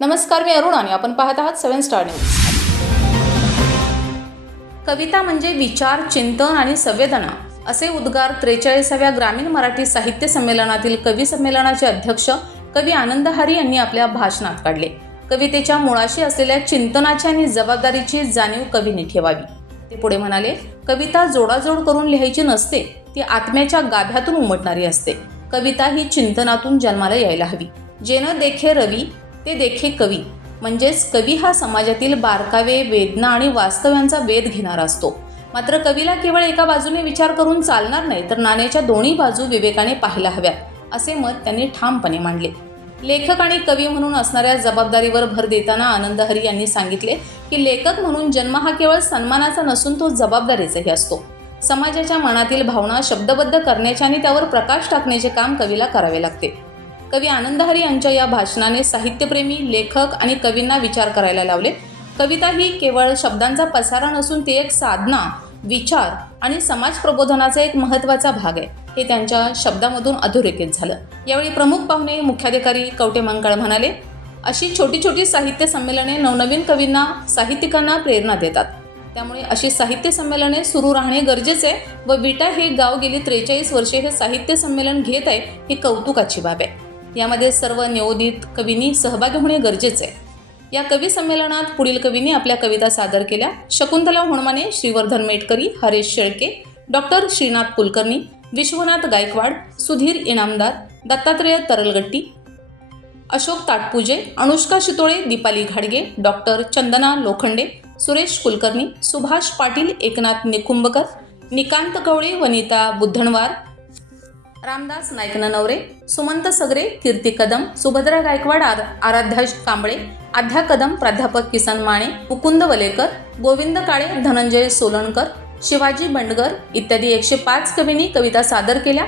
नमस्कार मी अरुण आणि आपण पाहत आहात सेवन स्टार न्यूज. कविता म्हणजे विचार चिंतन आणि संवेदना. असे उद्गार त्रेचाळीसाव्या ग्रामीण मराठी साहित्य संमेलनातील कवी संमेलनाचे अध्यक्ष कवी आनंद हरी यांनी आपल्या भाषणात काढले. कवितेच्या मुळाशी असलेल्या चिंतनाची आणि जबाबदारीची जाणीव कवीने ठेवावी. ते पुढे म्हणाले कविता जोडाजोड करून लिहायची नसते ती आत्म्याच्या गाभ्यातून उमटणारी असते. कविता ही चिंतनातून जन्माला यायला हवी. जेन देखे रवी ते देखील कवी. म्हणजेच कवी हा समाजातील बारकावे वेदना आणि वास्तव्यांचा वेध घेणारा असतो. मात्र कवीला केवळ एका बाजूने विचार करून चालणार नाही तर नाण्याच्या दोन्ही बाजू विवेकाने पाहायला हव्यात असे मत त्यांनी ठामपणे मांडले. लेखक आणि कवी म्हणून असणाऱ्या जबाबदारीवर भर देताना आनंद हरी यांनी सांगितले की लेखक म्हणून जन्म हा केवळ सन्मानाचा नसून तो जबाबदारीचाही असतो. समाजाच्या मनातील भावना शब्दबद्ध करण्याचे आणि त्यावर प्रकाश टाकण्याचे काम कवीला करावे लागते. कवी आनंदहरी यांच्या या भाषणाने साहित्यप्रेमी लेखक आणि कवींना विचार करायला लावले. कविता ही केवळ शब्दांचा पसारा नसून ती एक साधना विचार आणि समाज प्रबोधनाचा एक महत्त्वाचा भाग आहे. हे त्यांच्या शब्दामधून अधोरेखित झालं. यावेळी प्रमुख पाहुणे मुख्याधिकारी कवटे मंकाळ म्हणाले अशी छोटी छोटी साहित्य संमेलने नवनवीन कवींना साहित्यिकांना प्रेरणा देतात. त्यामुळे अशी साहित्य संमेलने सुरू राहणे गरजेचे आहे व विटा हे गाव गेली त्रेचाळीस वर्षे हे साहित्य संमेलन घेत आहे ही कौतुकाची बाब आहे. यामध्ये सर्व नियोदित कवींनी सहभागी होणे गरजेचे आहे. या कवी संमेलनात पुढील कवींनी आपल्या कविता सादर केल्या. शकुंतला होणमाने श्रीवर्धन मेटकरी हरेश शेळके डॉक्टर श्रीनाथ कुलकर्णी विश्वनाथ गायकवाड सुधीर इनामदार दत्तात्रेय तरलगट्टी अशोक ताटपुजे अनुष्का शितोळे दीपाली घाडगे डॉक्टर चंदना लोखंडे सुरेश कुलकर्णी सुभाष पाटील एकनाथ निकुंभकर निकांत कवळे वनिता बुद्धणवार रामदास नाईक नवरे सुमंत सगरे कीर्ती कदम सुभद्रा गायकवाड आर आराध्या कांबळे आध्या कदम प्राध्यापक किसन माने मुकुंद वलेकर गोविंद काळे धनंजय सोलणकर शिवाजी बंडगर इत्यादी एकशे पाच कवींनी कविता सादर केल्या.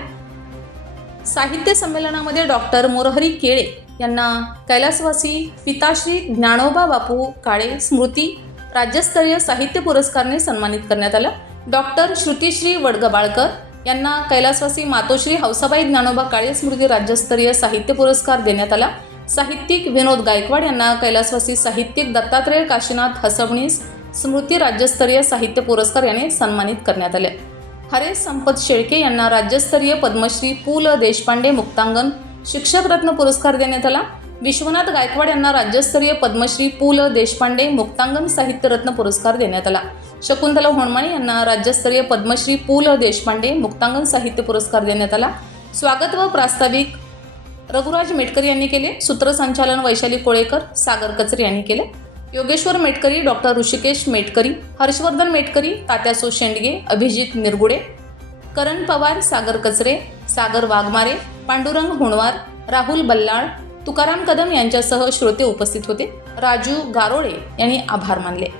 साहित्य संमेलनामध्ये डॉक्टर मोरहरी केळे यांना कैलासवासी पिताश्री ज्ञानोबा बापू काळे स्मृती राज्यस्तरीय साहित्य पुरस्काराने सन्मानित करण्यात आलं. डॉक्टर श्रुतिश्री वडगबाळकर यांना कैलासवासी मातोश्री हौसाबाई ज्ञानोबा काळे स्मृती राज्यस्तरीय साहित्य पुरस्कार देण्यात आला. साहित्यिक विनोद गायकवाड यांना कैलासवासी साहित्यिक दत्तात्रय काशीनाथ हसबणीस स्मृती राज्यस्तरीय साहित्य पुरस्कार याने सन्मानित करण्यात आले. हरेश संपत शेळके यांना राज्यस्तरीय पद्मश्री पु ल देशपांडे मुक्तांगण शिक्षकरत्न पुरस्कार देण्यात आला. विश्वनाथ गायकवाड यांना राज्यस्तरीय पद्मश्री पु ल देशपांडे मुक्तांगण साहित्यरत्न पुरस्कार देण्यात आला. शकुंतला होणमाने यांना राज्यस्तरीय पद्मश्री पु ल देशपांडे मुक्तांगण साहित्य पुरस्कार देण्यात आला. स्वागत व प्रास्ताविक रघुराज मेटकरी यांनी केले. सूत्रसंचालन वैशाली कोळेकर सागर कचरे यांनी केले. योगेश्वर मेटकरी डॉक्टर ऋषिकेश मेटकरी हर्षवर्धन मेटकरी तात्यासो शेंडगे अभिजित निरगुडे करण पवार सागर कचरे सागर वाघमारे पांडुरंग हुणवार राहुल बल्लाळ तुकाराम कदम यांच्यासह श्रोते उपस्थित होते. राजू गारोळे यांनी आभार मानले.